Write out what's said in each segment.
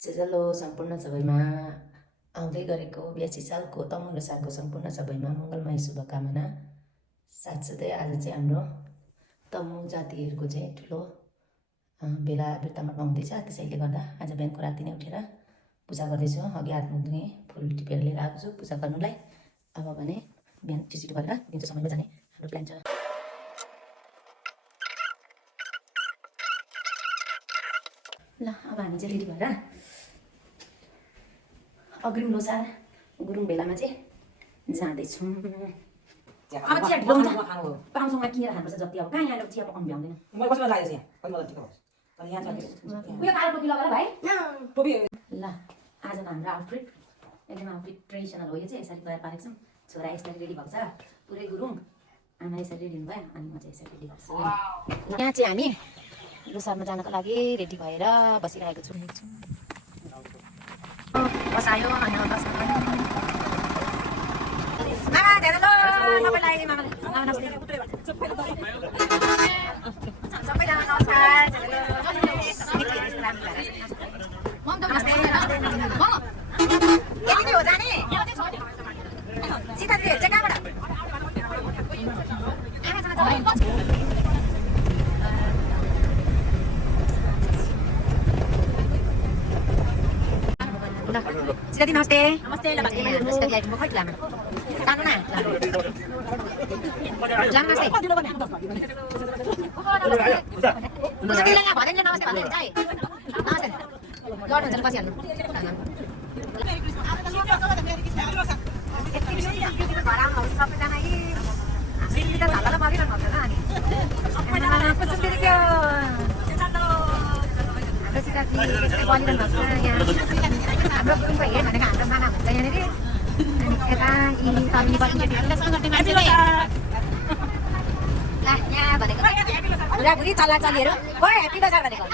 Hello सम्पूर्ण सबैमा आउँदै गरेको 82 सालको तमुलो सालको सम्पूर्ण सबैमा मङ्गलमय शुभकामना। साथसाथै आज चाहिँ हाम्रो तमु जातिहरूको चाहिँ ठुलो बेला बिर्तामा पाउँदैछ। त्यसैले गर्दा आज बिहानको राति नै उठेर पूजा गर्दैछु। अघि हात मुख धुएँ, फुल टिपेर लिएर आएको छु पूजा गर्नुलाई। अब भने बिहान छिटो गरेर दिउँसो समयमा जाने हाम्रो प्लान छ। ल अब हामी चाहिँ रेडी भएर अग्रिम लोसार गुरुङ भेलामा चाहिँ जाँदैछौँ। अब चिया ढिलो हुन्छ, पाउँछौँ किनेर खानुपर्छ जति। अब कहाँ यहाँ चिया पकाउनु भ्याउँदैन। उयो कालो टोपी लगाएर भाइ ल। आजको हाम्रो आउटफिट एकदम आउटफिट ट्रेडिसनल हो। यो चाहिँ यसरी तयार पारेको छौँ। छोरा यसरी रेडी भएको छ पुरै गुरुङ, आमा यसरी रेडी हुनुभयो, अनि म चाहिँ यसरी रेडी भएको छु। यहाँ चाहिँ हामी लोसारमा जानको लागि रेडी भएर बसिरहेको छु। बसायो अनि Jadi namaste. Namaste lah Pak. Namaste ya, mau kau lama. Tangan na. Jangan namaste. Mesti bilang apa? Dia namaste Pak. Cai. Namaste. Lord jangan pasien. Barang harus sampai sana ini. Asli kita tak lama lagi nak sana ni. Apa sendiri ke? Ada sikap ni. Kuali dan bangsa ya. हाम्रो गुरुङ भाइ भनेको हाम्रो मामा भन्छ यहाँनिर। अनि यता यी तर्नी बस्ने ल यहाँ भनेको बुढाबुढी चल्लाचल्लीहरू खोइ ह्याप्पी लोसार भनेको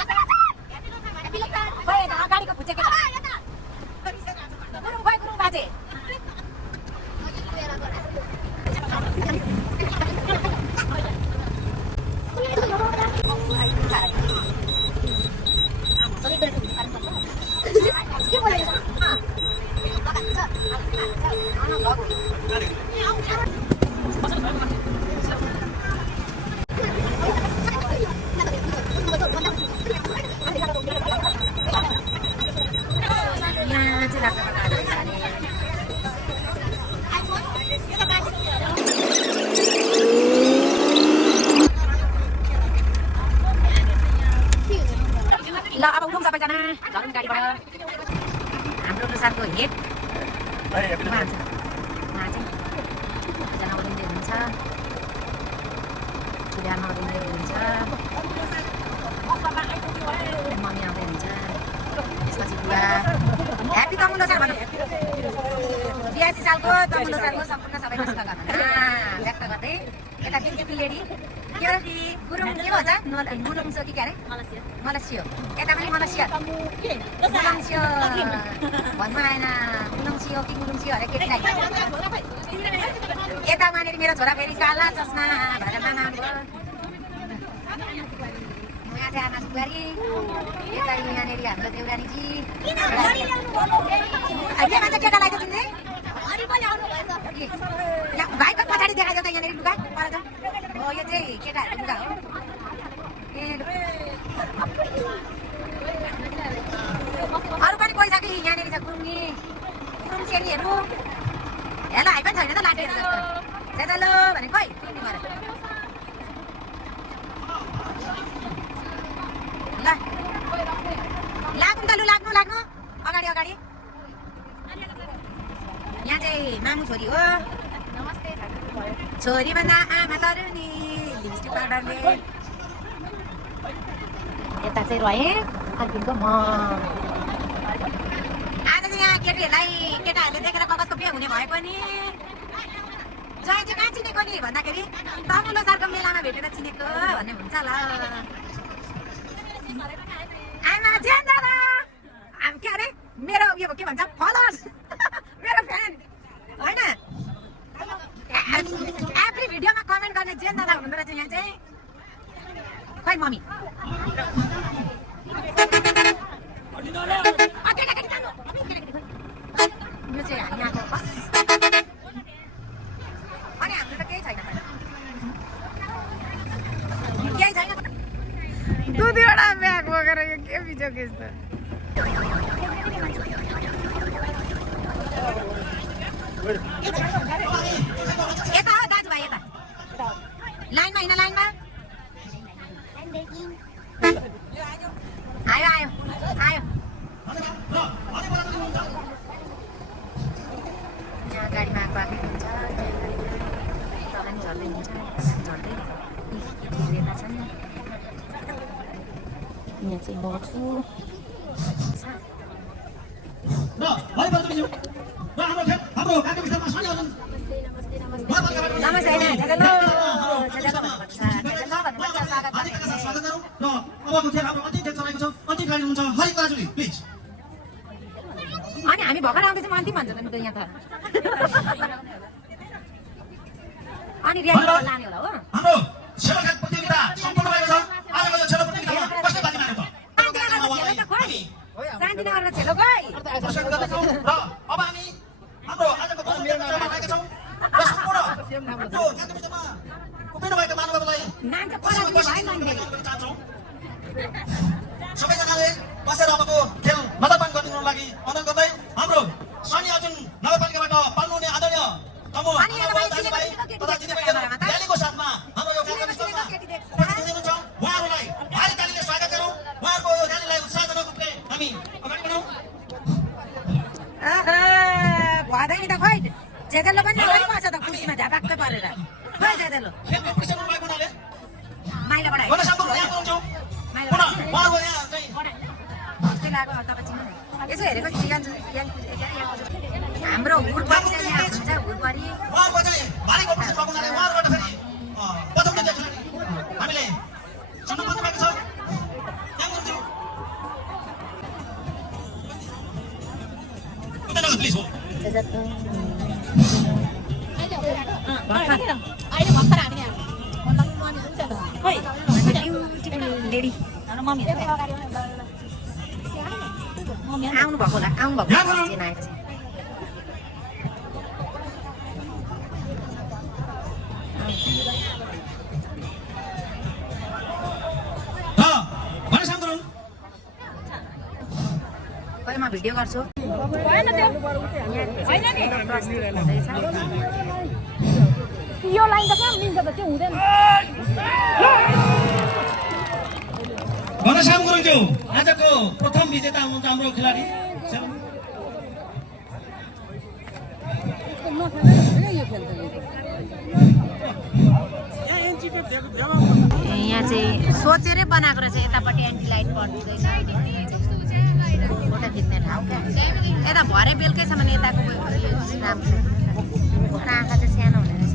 खोइ अगाडिको भुचेको गुरुङ खोइ गुरुङ बाजे ल अब उठौँ सबैजना झरौँ गाडीबाट। हाम्रो लोसारको हेड उहाँ चाहिँ सबैजना ओरिँदै हुनुहुन्छ, ठुल्यामा ओरिँदै हुनुहुन्छ, मम्मी आउँदै हुन्छ, त्यसपछि बुवा। ह्याप्पी तमु लोसार भन्नु। 82 सालको तमु लोसारको सम्पूर्ण सबैको शुभकामना व्यक्त गर्दै यता फेरि लेडी के अरे गुरुङ के भन्छ मुलुङ सो कि के अरे मलसियो। यता पनि मलसियो मुलुङसियो भन्नु आएन। मुलुङसियो कि मुलुङसियो अरे केटीलाई। यता वहाँनिर मेरो छोरा फेरि काला चस्मा भएर मामा आउनुभयो। यहाँ चाहिँ आमा बुहारी, यता यहाँनिर हाम्रो देउरानीजी। के भन्छ केटालाई त तिमीले भाइको पछाडि देखाइदेऊ त यहाँनिर लुगा पर जाउँ। हो यो चाहिँ केटाहरूको लुगा हो। ए अरू पनि कोही छ कि यहाँनिर छ गुरुङी गुरुङ सेनीहरू। हेलो हाई पनि छैन त लाटेहरू जस्तो। हेलो भने खोइ ल लाग्नु त लु लाग्नु लाग्नु अगाडि अगाडि। यहाँ चाहिँ मामु छोरी हो। छोरी भन्दा आमा तरुनी लिपस्टिक पाउडरले। यता चाहिँ रहे अर्किनको म। आज चाहिँ यहाँ केटीहरूलाई केटाहरूले देखेर कगजको बिहे हुने भए पनि जय चाहिँ कहाँ चिनेको नि भन्दाखेरि तमु लोसारको मेलामा भेटेर चिनेको भन्ने हुन्छ ल। आमा ज्यान दादा के अरे मेरो उयो के भन्छ फलोअर्स मेरो फ्यान होइन। एभ्री भिडियोमा कमेन्ट गर्ने जेन दादा हुनुहुँदो रहेछ यहाँ चाहिँ। खै मम्मी यता हो दाजुभाइ यता लाइनमा हिँड लाइनमा आयो आयो आयो यहाँ गाडीमा आएको हुन्छ झर्दै हुन्छ झर्दै हेर्दा छ नि यहाँ चाहिँ म छु अनि हामी भर्खर आउँदैछौँ अन्तिम भन्छ त यहाँ त अनि र्यालीबाट लाने होला हो हाम्रो सेवाघाट प्रतियोगिता सम्पन्न भएको छ आजको यो सेवा प्रतियोगितामा कसले बाजी मार्यो त शान्तिनगरको छेलो गई र अब हामी हाम्रो आजको प्रतियोगितामा लागेका छौँ र सम्पूर्ण यो कार्यक्रममा उभिनुभएका महानुभावलाई नाम चाहिँ पढाइदिनु भयो मैले चाहन्छौँ सबैजनाले बसेर अबको खेल मदपान गरिदिनुको लागि अनुरोध गर्दै हाम्रो शनि अर्जुन नगरपालिकाबाट पाल्नुहुने आदरणीय तमु दाजुभाइ तथा दिदीबहिनीहरू र्यालीको साथमा हाम्रो यो कार्यक्रम स्थलमा उपस्थित हुनुहुन्छ उहाँहरूलाई भारी तालीले स्वागत गरौँ उहाँहरूको यो र्यालीलाई उत्साहजनक रूपले हामी अगाडि बढाउँ भदैँ त खोइ जेजेलो पनि गरिरहेको छ त खुसीमा झ्यापाक्कै परेर खोइ जेजेलो खेलको कृषि भएको हुनाले माइलाबाट गणेशको यहाँ हुनुहुन्छ पुनः उहाँहरूको यहाँ चाहिँ यसो हेरेको हाम्रो हुर्परी चाहिँ यहाँ हुन्छ हुर्परी उहाँहरूको चाहिँ भारी कम्पिटिसन भएको हुनाले उहाँहरूबाट फेरि प्रथम द्वितीय खेलाडी हामीले सम्मान गर्नुभएको छ यहाँ हुनुहुन्छ उता प्लिज हो लेडी आउनु भएको होला आउनु भएको खै म भिडियो गर्छु यो लाइन त कहाँ मिल्छ त त्यो हुँदैन घनश्याम गुरुङज्यू आजको प्रथम विजेता हुनुहुन्छ हाम्रो खेलाडी यहाँ चाहिँ सोचेरै बनाएको रहेछ यतापट्टि एन्टी लाइट पर्दैछ फोटो खिच्ने ठाउँ क्या यता भरे बेलुकैसम्म यताको राम्रो आँखा चाहिँ सानो हुने रहेछ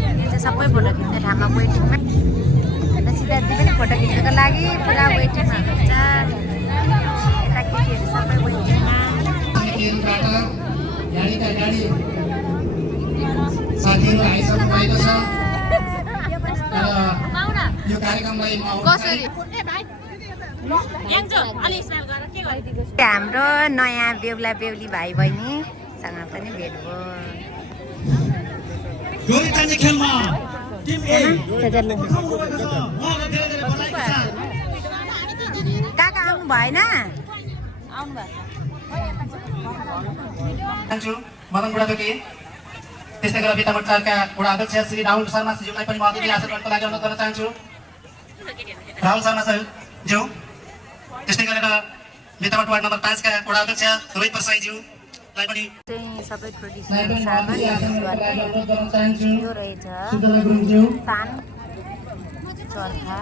यहाँ चाहिँ सबै फोटो खिच्ने ठाउँमा वेटिङमा सीताजी पनि फोटो खिच्नको लागि पुरा वेटिङमा हुन्छ यता केटीहरू सबै वेटिङमा साथीहरू आइसक्नु भएको छ यो कार्यक्रमलाई हाम्रो नयाँ बेहुला बेहुली भाइ बहिनीसँग पनि भेट काका आउनु भएन मदन बुढाथोकी त्यस्तै गरेर विता मोर्चाका वडा अध्यक्ष श्री राहुल शर्मा ज्यूलाई पनि म अतिथि आसनको लागि अनुरोध गर्न चाहन्छु राहुल शर्मा ज्यू त्यस्तै गरेर विता वार्ड नम्बर 5 का वडा अध्यक्ष रोहित प्रसाईज्यूलाई पनि सबै ट्रेडिसनल सामान यो रहेछ तान चर्खा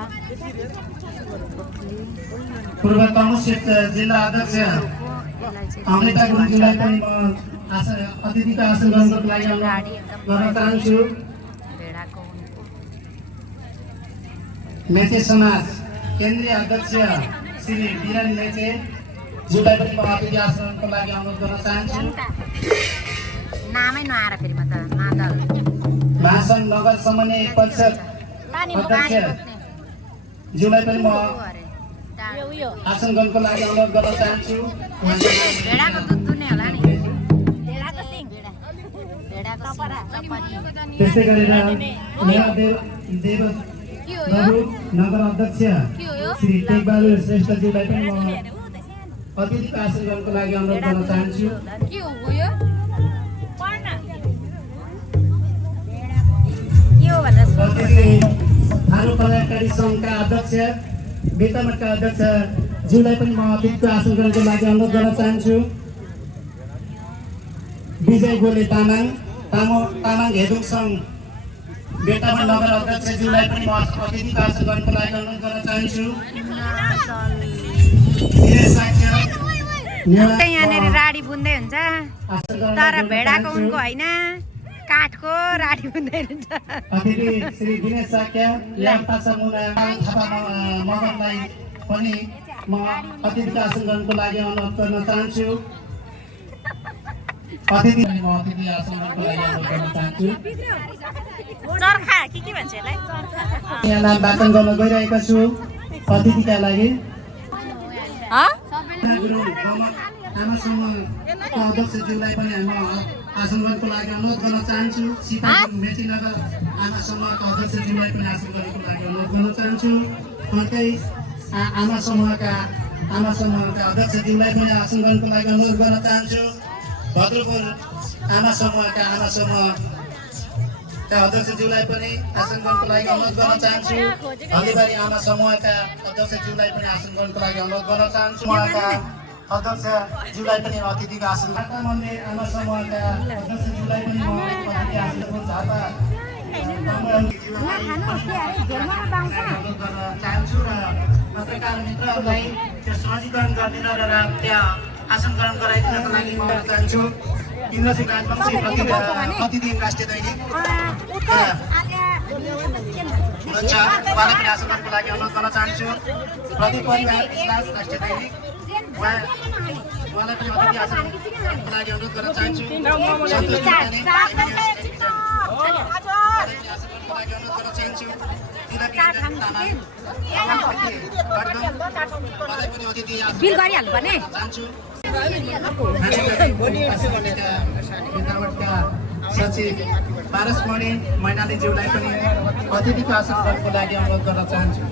पूर्व कम्युनिस्ट जिल्ला अध्यक्ष अमृता गुरुङज्यूलाई पनि म अतिथिको आसन गर्नको लागि अनुरोध गर्न चाहन्छु मेचे समाज केन्द्रीय अध्यक्ष श्री बिरन मेचे ज्यूलाई पनि म अतिथि आसनको लागि अनुरोध गर्न चाहन्छु नामै नआएर फेरि म त मादल महासङ्घ नगर समन्वय परिषद अध्यक्ष ज्यूलाई पनि म आसन गर्नको लागि अनुरोध गर्न चाहन्छु भेडाको दुध दुने होला नि भेडाको सिङ भेडाको त्यस्तै गरेर नगर अध्यक्ष श्री टेकबहादुर श्रेष्ठज्यूलाई पनि म अतिथिको आसन गर्नको लागि अनुरोध गर्न चाहन्छु। के हो यो पढ्न के हो भनेर थारू कलाकारी सङ्घका अध्यक्ष बेतामठका अध्यक्ष ज्यूलाई पनि म अतिथिको आसन गर्नको लागि अनुरोध गर्न चाहन्छु। विजय गोले तामाङ तामाङ हेदुङ सङ्घ बेतामठ नगर अध्यक्ष ज्यूलाई पनि म अतिथिको आसन गर्नको लागि अनुरोध गर्न चाहन्छु। यहाँनिर राडी बुन्दै हुन्छ तर भेडाको उनको होइन काठको राडी बुन्दै हुन्छ। अतिथि श्री दिनेश साक्या यामतासा मुना थापा मगरलाई पनि म अतिथिको आसन गर्नको लागि अनुरोध गर्न चाहन्छु। अतिथि म अतिथि आसन गर्नको लागि अनुरोध गर्न चाहन्छु। चर्खा के भन्छ यसलाई यहाँ नाम वाचन गर्न गइरहेको छु अतिथिका लागि। आमा समूहको अध्यक्षज्यूलाई पनि म आसन गर्नको लागि अनुरोध गर्न चाहन्छु। सीता मेचीनगर आमा समूहका अध्यक्षज्यूलाई पनि आसन गर्नको लागि अनुरोध गर्न चाहन्छु। अर्कै आमा समूहका अध्यक्षज्यूलाई पनि आसन गर्नको लागि अनुरोध गर्न चाहन्छु। भद्रपुर आमा समूहका अध्यक्षज्यूलाई पनि आसन गर्नको लागि अनुरोध गर्न चाहन्छु। हल्दीबारी आमा समूहका अध्यक्षज्यूलाई पनि आसन गर्नको लागि अनुरोध गर्न चाहन्छु। उहाँका अध्यक्षज्यूलाई पनि अतिथिको आसन मन्दिर आमा समूहका अध्यक्षज्यूलाई पनि म अतिथि आसनको झापा अनुरोध गर्न चाहन्छु र पत्रकार मित्रहरूलाई त्यो सहजीकरण गरिदिन र त्यहाँ आसन ग्रहण गराइदिनको लागि म चाहन्छु। इन्द्रसिंह राजवंशी प्रतिदिन राष्ट्रिय दैनिक हुनुहुन्छ उहाँलाई पनि आसन गर्नको लागि अनुरोध गर्न चाहन्छु। प्रदीप परिवार इजलास राष्ट्रिय दैनिक उहाँलाई पनि अतिथि आसन गर्नको लागि अनुरोध गर्न चाहन्छु। सन्तोष ढुङ्गाने लागि अनुरोध गर्न चाहन्छु। बिल गरिहाल्नु पर्ने चाहन्छु। सचिव पारसमणि मैनालीज्यूलाई पनि अतिथिको आसन गर्नको लागि अनुरोध गर्न चाहन्छु।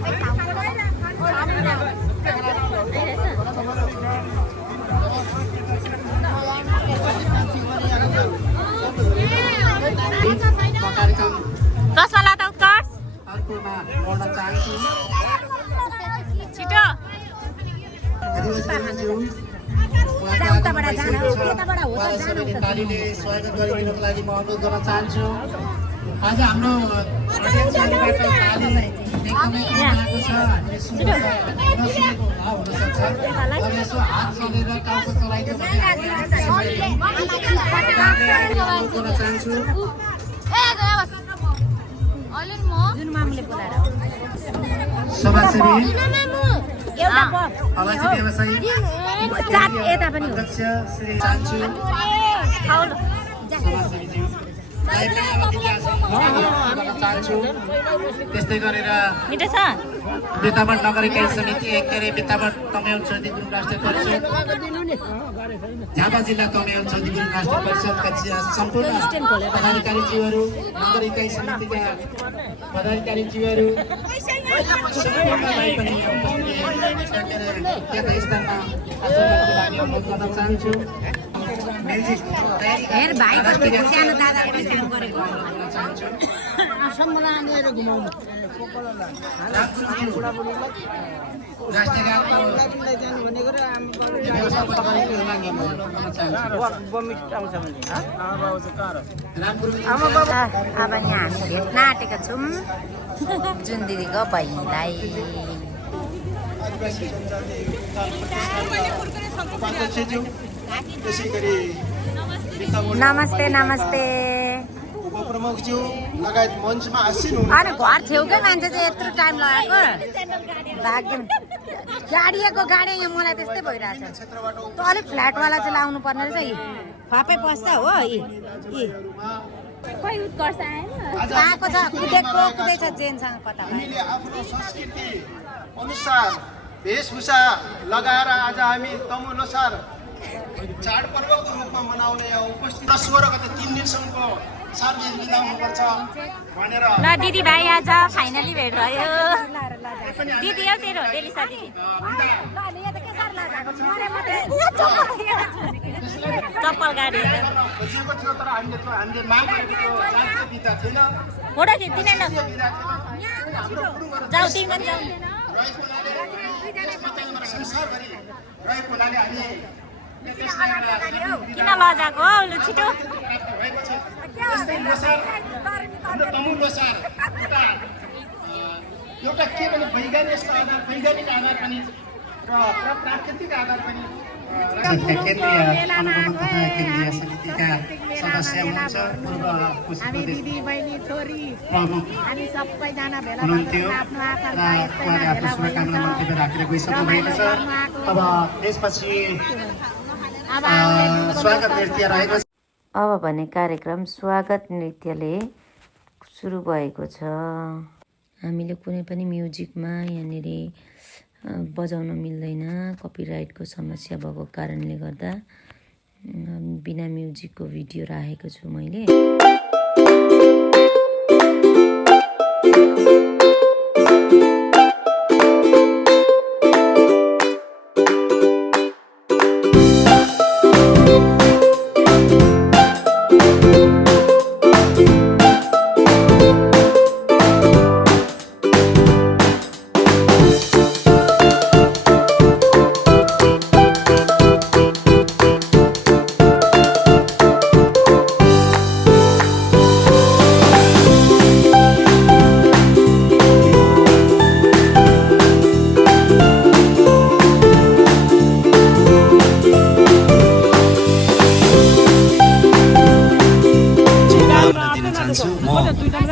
कार्यक्रम कसमा त उत्कर्ष अर्कोमा पढ्न चाहन्छु। छिटो नेपालीले स्वागत गरिदिनुको लागि म अनुरोध गर्न चाहन्छु। आज हाम्रो यसो हात चलेर टाउको चलाइदियो गर्न चाहन्छु। जुन मामुले बोलाएर समाजसेवी एउटा अलैँची व्यवसायी चाट यता पनि हो अध्यक्ष श्री चान्चु समाजसेवीज्यू चाहन्छु। त्यस्तै गरेर मिठो छ बेतामठ नगरिका समिति बेतामठ तमेल छोरी गुरुङ राष्ट्रिय परिषद झापा जिल्ला तमेल छोरी गुरुङ राष्ट्रिय परिषदका सम्पूर्ण पदाधिकारीज्यूहरू नगर इकाइ समितिका पदाधिकारीज्यूहरू सम्पूर्णलाई पनि त्यहाँ स्थानमा अनुरोध गर्न चाहन्छु। हेर भाइ कस्तो सानो दादाले काम गरेको चाहन्छु। राष्ट्रिय गानको अब यहाँ हामी भेट्न आँटेका छौँ जुन दिदीको बहिनीलाई। नमस्ते नमस्ते उपप्रमुखज्यू लगायत मञ्चमा आसीन अनि घर छेउकै मान्छे चाहिँ यत्रो टाइम लगाएको भाग्यम गाडीको गाडी यहाँ मलाई त्यस्तै भइरहेछ। त अलिक फ्ल्याटवाला चाहिँ लाउनु पर्ने रहेछ यी फापै पस्छ हो यी खोइ उत्कर्ष आएन आएको छ कुदेको कुदैछ जेनसँग कता हामीले आफ्नो संस्कृति अनुसार वेशभूषा लगाएर आज हामी तमु लोसार चाडपर्वको रूपमा मनाउने उपस्थित 16 गते 3 दिनसम्मको सार्वजनिक बिदा हुनुपर्छ भनेर ल दिदी भाइ आज फाइनली भेट भयो दिदी हो तेरो डेलिसा दिदी चप्पल गाडी खोजिएको थियो तर हामीले माग गरेको त्यो जातीय बिदा थिएन फोटो खिच्दिन न जाऊ तिमी पनि जाऊ संसारभरि रहेको हुनाले हामी किन लजाको हौ लु छिटो भएको छ यस्तै लोसार हाम्रो तमु लोसार एउटा के भने वैज्ञानिक आधार पनि र प्राकृतिक आधार पनि केन्द्रीय अनुगमन तथा केन्द्रीय समितिका सदस्य हुनुहुन्छ पूर्व कोशी प्रदेश प्रमुख हुनुहुन्थ्यो र उहाँले आफ्नो शुभकामना मन्तव्य राखेर गइसक्नु भएको छ। अब त्यसपछि स्वागत नृत्य रहेको छ। अब भने कार्यक्रम स्वागत नृत्यले सुरु भएको छ। हामीले कुनै पनि म्युजिकमा यहाँनिर बजाउन मिल्दैन, कपिराइटको समस्या भएको कारणले गर्दा बिना म्युजिकको भिडियो राखेको छु मैले।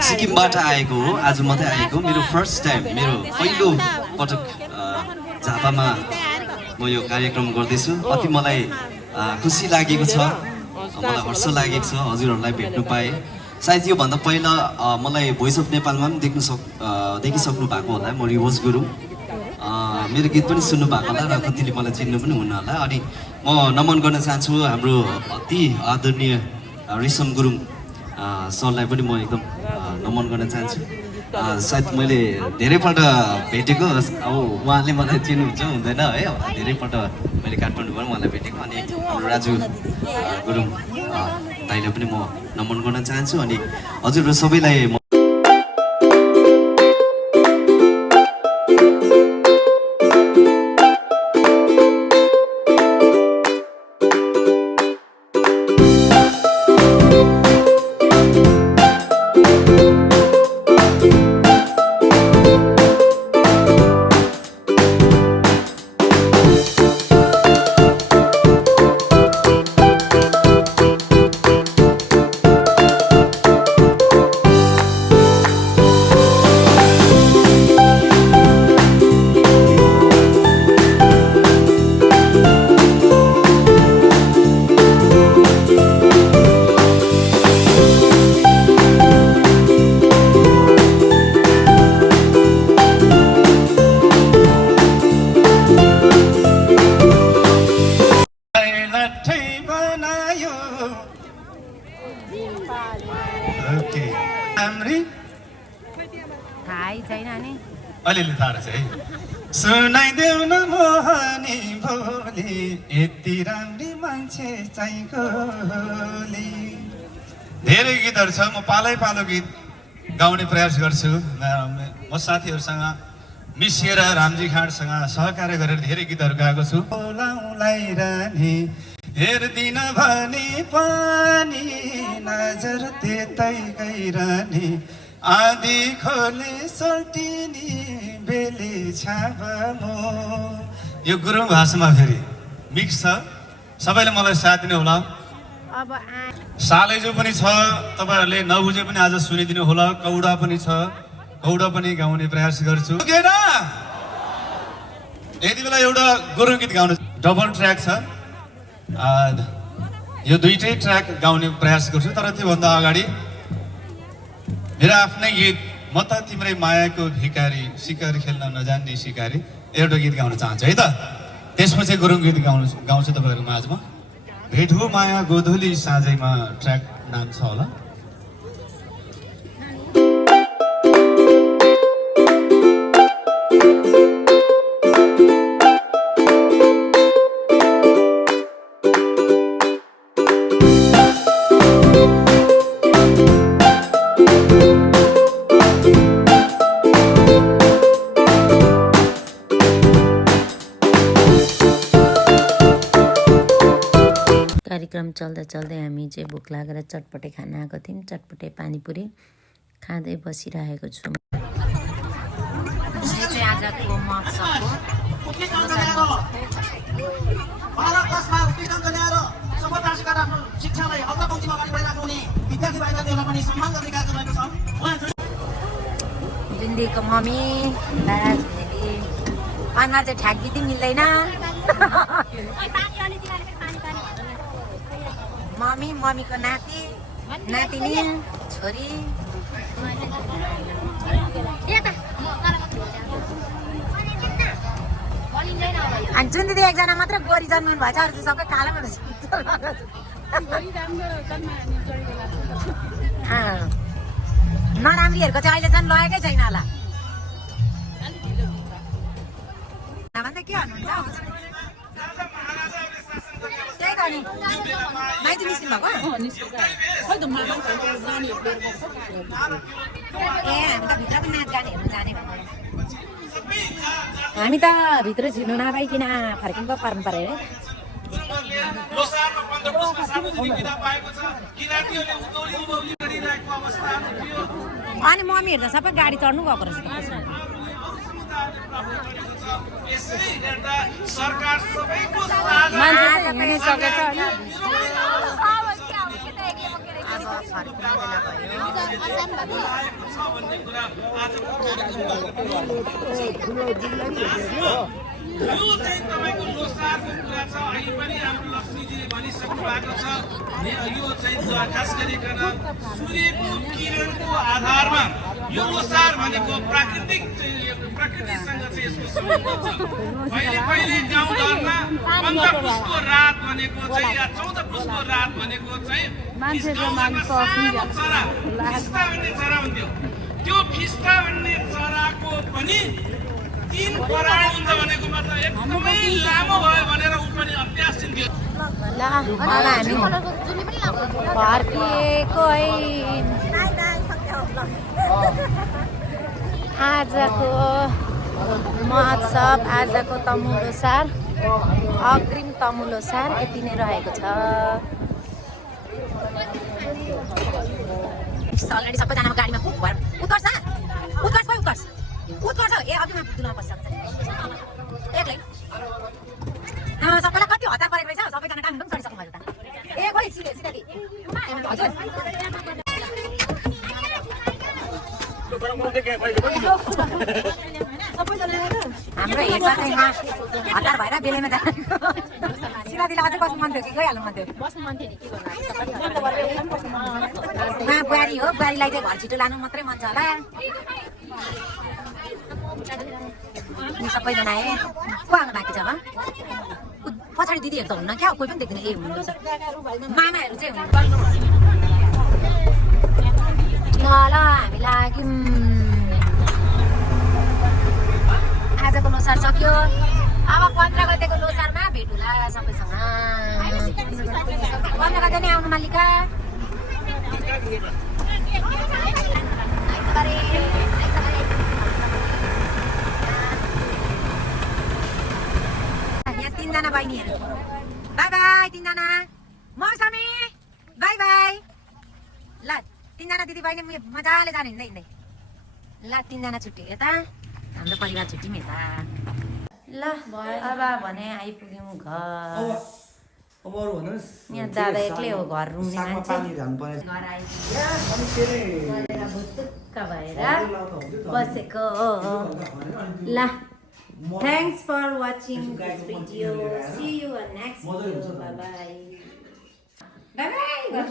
सिक्किमबाट आएको हो, आज मात्रै आएको। मेरो फर्स्ट टाइम, मेरो पहिलो पटक झापामा म यो कार्यक्रम गर्दैछु। अति मलाई खुसी लागेको छ, मलाई हर्ष लागेको छ हजुरहरूलाई भेट्नु पाएँ। सायद योभन्दा पहिला मलाई भोइस अफ नेपालमा पनि देखिसक्नु भएको होला। म रिवोज गुरुङ, मेरो गीत पनि सुन्नु भएको होला र कतिले मलाई चिन्नु पनि हुनु होला। अनि म नमन गर्न चाहन्छु हाम्रो अति आदरणीय रेशम गुरुङ सरलाई पनि म एकदम नमन गर्न चाहन्छु। सायद मैले धेरैपल्ट भेटेको, अब उहाँले मलाई चिन्नुहुन्छ हुँदैन है, धेरैपल्ट मैले काठमाडौँमा उहाँलाई भेटेको। अनि हाम्रो राजु गुरुङ दाइलाई पनि म नमन गर्न चाहन्छु। अनि हजुरहरू सबैलाई म अलिअलि थाहा रहेछ है। सुनाइदेऊ न मोहनी भोली, यति राम्री मान्छे चाहिँ गोली। धेरै गीतहरू छ, म पालै पालो गीत गाउने प्रयास गर्छु। म साथीहरूसँग मिसिएर रामजी खाँडसँग सहकार्य गरेर धेरै गीतहरू गाएको छु। बोलाउलाई रानी हेर्दिन भने पानी, नजर त्यतै गइरहने आदि खोले सल्टिनी बेली छाबमो। यो गुरुङ भाषामा फेरि मिक्स छ, सबैले मलाई साथ दिनु होला। सालेजो पनि छ, तपाईँहरूले नबुझे पनि आज सुनिदिनु होला। कौडा पनि छ, कौडा पनि गाउने प्रयास गर्छु। यति बेला एउटा गुरुङ गीत गाउनु, डबल ट्र्याक छ, यो दुईटै ट्र्याक गाउने प्रयास गर्छु। तर त्योभन्दा अगाडि मेरो आफ्नै गीत म त तिम्रै मायाको भिकारी, सिकारी खेल्न नजान्ने सिकारी, एउटा गीत गाउन चाहन्छु है त। त्यसपछि गुरुङ गीत गाउँछु तपाईँहरूको माझमा। भेट हो माया गोधुली साँझैमा, ट्र्याक नाम छ होला। कार्यक्रम चल्दा चल्दै हामी चाहिँ भोक लागेर चटपटे खान आएको थियौँ। चटपटे पानीपुरी खाँदै बसिरहेको छौँ। यो चाहिँ आजको महोत्सवको भारत देशमा उत्कृष्ट ल्याएर सफलतासित आफ्नो शिक्षालाई अग्रपङ्क्तिमा अगाडि बढाइरहेको हुने विद्यार्थी भाइबहिनीहरूलाई पनि सम्मान गर्ने कार्यक्रम रहेको छ। बिन्दीको मम्मी अनुहार चाहिँ ठ्याकबिती मिल्दैन। मम्मीको नाति नातिनी छोरी अनि जुन दिदी एकजना मात्र गोरी जन्मनु भएछ, अरू चाहिँ सबै कालो नराम्रीहरूको चाहिँ अहिलेसम्म लगेकै छैन होला। भन्दा के भन्नुहुन्छ? त्यही त नि माइती निस्किनु भएको? ए हामी त भित्र पनि नाच गाने हेर्नु जाने भन्नु। हामी त भित्र छिर्नु नपाइकन फर्किनुको परम्परा हो। अनि मम्मीहरू त सबै गाडी चढ्नु गएको रहेछ। यो चाहिँ तपाईँको लोसारको कुरा छ। अहिले पनि हाम्रो लक्ष्मीजीले भनिसक्नु भएको छ। यो चाहिँ खास गरिकन सूर्यको किरणको आधारमा यो लोसार भनेको प्रकृतिसँग चाहिँ यसको सम्बन्ध छ। पहिले गाउँघरमा 15 पुसको रात भनेको चाहिँ या 14 पुसको रात भनेको चाहिँ फिस्टा भन्ने चरा हुन्थ्यो। त्यो फिस्टा भन्ने चराको पनि 3 पराण हुन्छ भनेको मतलब एकदमै लामो भयो भनेर उ पनि अभ्यास दिन्थ्यो। ल अब हामी फर्किएको है। आजको महोत्सव, आजको तमु लोसार, अग्रिम तमु लोसार यति नै रहेको छ। अलरेडी सबैजना गाडीमा उत्कर्छ ए अघिमा पुग्नु पर्छ एक्लै। सबैलाई कति हतार परेको रहेछ। सबैजना काम पनि चढिसक्नु भयो त। ए खोइ सिधा हजुर हाम्रो हेर्दा चाहिँ हतार भएर बेलैमा जानु सिधा दिला अझै बस्नु मन थियो कि गइहाल्नु मन थियो। बुहारी हो, बुहारीलाई चाहिँ घर छिटो लानु मात्रै मन छ होला। सबैजना को आउनु बाँकी छ पछाडि दिदीहरू त हुन्न क्या, कोही पनि देख्दैन। ए हुनुहुन्छ मामाहरू चाहिँ हुनु। ल हामी लाग्यौँ। आजको लोसार सक्यो। अब 15 गतेको लोसारमा भेट होला सबैसँग। 15 गते नै आउनु मालिका। यहाँ 3 जना बहिनीहरू। बाई बाई 3 जना। मौसमी बाई बाई। ल 3 जना दिदी बहिनी मजाले जानु हिँड्दै। ल 3 जना छुट्यो यता, हाम्रो परिवार छुट्यौँ यता। ल अब भने आइपुग्यौँ घर। यहाँ दादा एक्लै हो घर रुम्ने मान्छे। घर आइपुग्यो भुत्तुक्क भएर बसेको। ल thanks for watching this video. See you on next video. Bye bye. Bye by.